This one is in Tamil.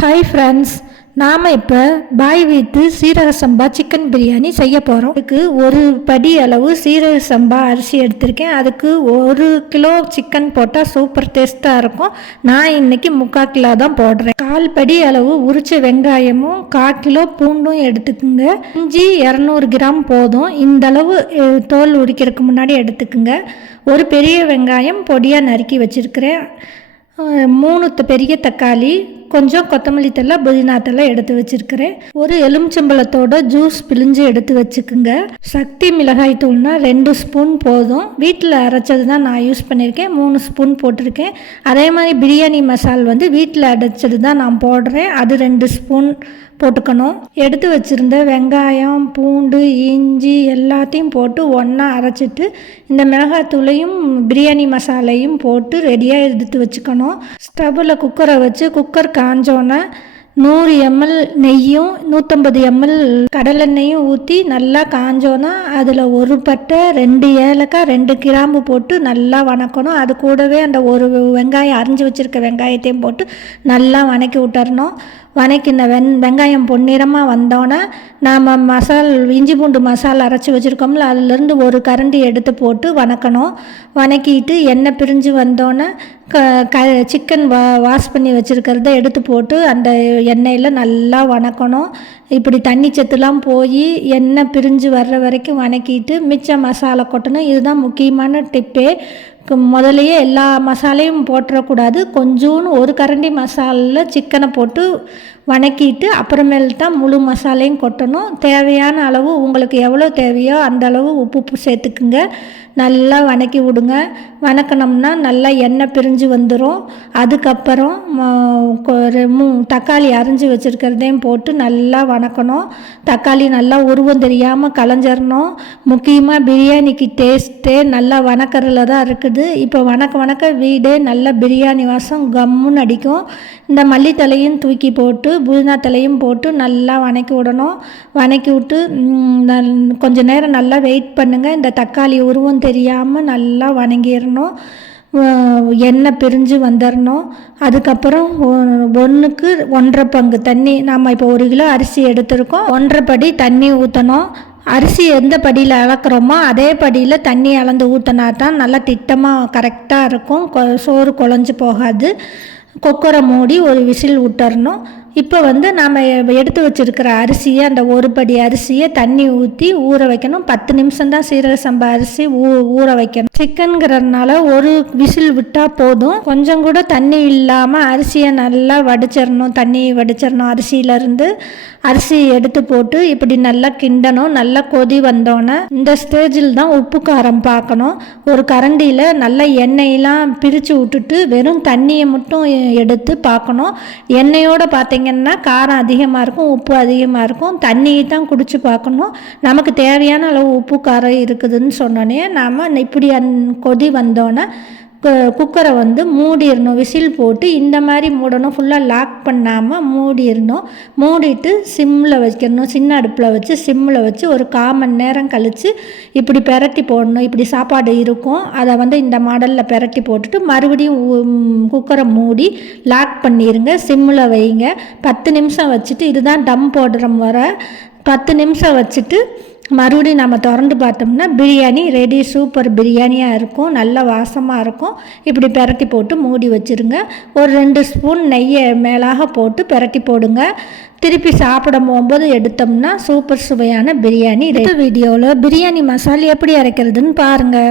ஹாய் ஃப்ரெண்ட்ஸ், நாம் இப்போ பாய் வீட்டு சீரக சம்பா சிக்கன் பிரியாணி செய்ய போகிறோம். அதுக்கு ஒரு படி அளவு சீரக சம்பா அரிசி எடுத்திருக்கேன். அதுக்கு 1 கிலோ சிக்கன் போட்டால் சூப்பர் டேஸ்ட்டாக இருக்கும். நான் இன்றைக்கி 3/4 கிலோ தான் போடுறேன். 1/4 படி அளவு உரிச்ச வெங்காயமும் 1/4 கிலோ பூண்டும் எடுத்துக்குங்க. இஞ்சி 200 கிராம் போதும். இந்தளவு தோல் உரிக்கிறதுக்கு முன்னாடி எடுத்துக்குங்க. ஒரு பெரிய வெங்காயம் பொடியாக நறுக்கி வச்சுருக்கிறேன். 3 பெரிய தக்காளி, கொஞ்சம் கொத்தமல்லி தழை, புதினா தழை எடுத்து வச்சுருக்கிறேன். ஒரு எலுமிச்சம்பழத்தோட ஜூஸ் பிழிஞ்சு எடுத்து வச்சுக்குங்க. சக்தி மிளகாய் தூள்னா 2 ஸ்பூன் போதும். வீட்டில் அரைச்சது தான் நான் யூஸ் பண்ணியிருக்கேன். 3 ஸ்பூன் போட்டிருக்கேன். அதே மாதிரி பிரியாணி மசால் வீட்டில் அரைச்சது தான் நான் போடுறேன். அது 2 ஸ்பூன் போட்டுக்கணும். எடுத்து வச்சுருந்த வெங்காயம், பூண்டு, இஞ்சி எல்லாத்தையும் போட்டு ஒன்றா அரைச்சிட்டு இந்த மிளகாத்தூளையும் பிரியாணி மசாலையும் போட்டு ரெடியாக எடுத்து வச்சுக்கணும். ஸ்டவ்வில் குக்கரை வச்சு குக்கர் காஞ்சோன்னே 100 ml நெய்யும் 150 ml கடலெண்ணெயும் ஊற்றி நல்லா காஞ்சோன்னா அதில் ஒரு பட்டை, 2 ஏலக்காய், 2 கிராம்பு போட்டு நல்லா வணக்கணும். அது கூடவே அந்த ஒரு வெங்காயம் அரிஞ்சு வச்சுருக்க வெங்காயத்தையும் போட்டு நல்லா வணக்கி விட்டுறணும். வணக்கின வெங்காயம் பொன்னிறமாக வந்தோன்னே நாம் இஞ்சி பூண்டு மசாலா அரைச்சி வச்சுருக்கோம்ல, அதுலேருந்து ஒரு கரண்டி எடுத்து போட்டு வணக்கணும். வணக்கிட்டு எண்ணெய் பிரிஞ்சு வந்தோன்னே சிக்கன் வாஷ் பண்ணி வச்சுருக்கிறத எடுத்து போட்டு அந்த எண்ணெயில் நல்லா வணக்கணும். இப்படி தண்ணி சத்துலாம் போய் எண்ணெய் பிரிஞ்சு வர்ற வரைக்கும் வணக்கிட்டு மிச்ச மசாலா கொட்டணும். இதுதான் முக்கியமான டிப்பே. முதலையே எல்லா மசாலையும் போட்டுறக்கூடாது. கொஞ்சோன்னு ஒரு கரண்டி மசாலில் சிக்கனை போட்டு வணக்கிட்டு அப்புறமேல் தான் முழு மசாலையும் கொட்டணும். தேவையான அளவு உங்களுக்கு எவ்வளோ தேவையோ அந்த அளவு உப்பு சேர்த்துக்குங்க. நல்லா வணக்கி விடுங்க. வணக்கினோம்னா நல்லா எண்ணெய் பிரிஞ்சு வந்துடும். அதுக்கப்புறம் தக்காளி அரிஞ்சு வச்சுருக்கிறதையும் போட்டு நல்லா வணக்கணும். தக்காளி நல்லா உருவம் தெரியாமல் கலைஞ்சிடணும். முக்கியமாக பிரியாணிக்கு டேஸ்ட்டே நல்லா வணக்கறதுல தான் இருக்குது. இப்போ வணக்க வீடே நல்லா பிரியாணி வாசம் கம்முன்னு அடிக்கும். இந்த மல்லித்தலையும் தூக்கி போட்டு புதினா தலையும் போட்டு நல்லா வணக்கி விடணும். வணக்கி விட்டு கொஞ்ச நேரம் நல்லா வெயிட் பண்ணுங்கள். இந்த தக்காளி உருவம் தெரியாமல் நல்லா வணங்கிடணும். எண்ணெய் பிரிஞ்சு வந்துடணும். அதுக்கப்புறம் 1க்கு 1.5 பங்கு தண்ணி, நாம் இப்போ 1 கிலோ அரிசி எடுத்துருக்கோம். 1.5 படி தண்ணி ஊற்றணும். அரிசி எந்த படியில் அளக்குறோமோ அதே படியில் தண்ணி அளந்து ஊற்றினா தான் நல்லா திட்டமாக கரெக்டாக இருக்கும். சோறு குழஞ்சி போகாது. குக்கரை மூடி ஒரு விசில் விட்டுறணும். இப்போ நாம் எடுத்து வச்சுருக்கிற அரிசியை, அந்த 1 படி அரிசியை தண்ணி ஊற்றி ஊற வைக்கணும். 10 நிமிஷம் தான் சீரக சம்பா அரிசி ஊற வைக்கணும். சிக்கனுங்கிறதுனால ஒரு விசில் விட்டால் போதும். கொஞ்சம் கூட தண்ணி இல்லாமல் அரிசியை நல்லா வடிச்சிடணும். தண்ணி வடிச்சிடணும். அரிசியிலேருந்து அரிசி எடுத்து போட்டு இப்படி நல்லா கிண்டணும். நல்லா கொதி வந்தோன்னே இந்த ஸ்டேஜில் தான் உப்பு காரம் பார்க்கணும். ஒரு கரண்டியில் நல்லா எண்ணெயெல்லாம் பிரித்து விட்டுட்டு வெறும் தண்ணியை மட்டும் எடுத்து பார்க்கணும். எண்ணெயோடு பார்த்தீங்கன்னா காரம் அதிகமாக இருக்கும், உப்பு அதிகமாக இருக்கும். தண்ணியை தான் குடித்து பார்க்கணும். நமக்கு தேவையான அளவு உப்பு காரம் இருக்குதுன்னு சொன்னோன்னே நாம் இப்படி கொதி வந்தோன்னே குக்கரை மூடிடணும். விசில் போட்டு இந்த மாதிரி மூடணும். ஃபுல்லாக லாக் பண்ணாமல் மூடிடணும். மூடிட்டு சிம்மில் வைக்கணும். சின்ன அடுப்பில் வச்சு சிம்மில் வச்சு ஒரு 1/4 மணி நேரம் கழித்து இப்படி பெரட்டி போடணும். இப்படி சாப்பாடு இருக்கும். அதை இந்த மாடலில் பெரட்டி போட்டுட்டு மறுபடியும் குக்கரை மூடி லாக் பண்ணிடுங்க. சிம்மில் வைங்க. 10 நிமிஷம் வச்சுட்டு, இதுதான் டம் போடுற முறை. 10 நிமிஷம் வச்சுட்டு மறுபடியும் நம்ம திறந்து பார்த்தோம்னா பிரியாணி ரெடி. சூப்பர் பிரியாணியாக இருக்கும். நல்ல வாசமாக இருக்கும். இப்படி பெரட்டி போட்டு மூடி வச்சுருங்க. ஒரு 2 ஸ்பூன் நெய்யை மேலாக போட்டு பெரட்டி போடுங்க. திருப்பி சாப்பிட போகும்போது எடுத்தோம்னா சூப்பர் சுவையான பிரியாணி. வீடியோவில் பிரியாணி மசாலா எப்படி அரைக்கிறதுன்னு பாருங்கள்.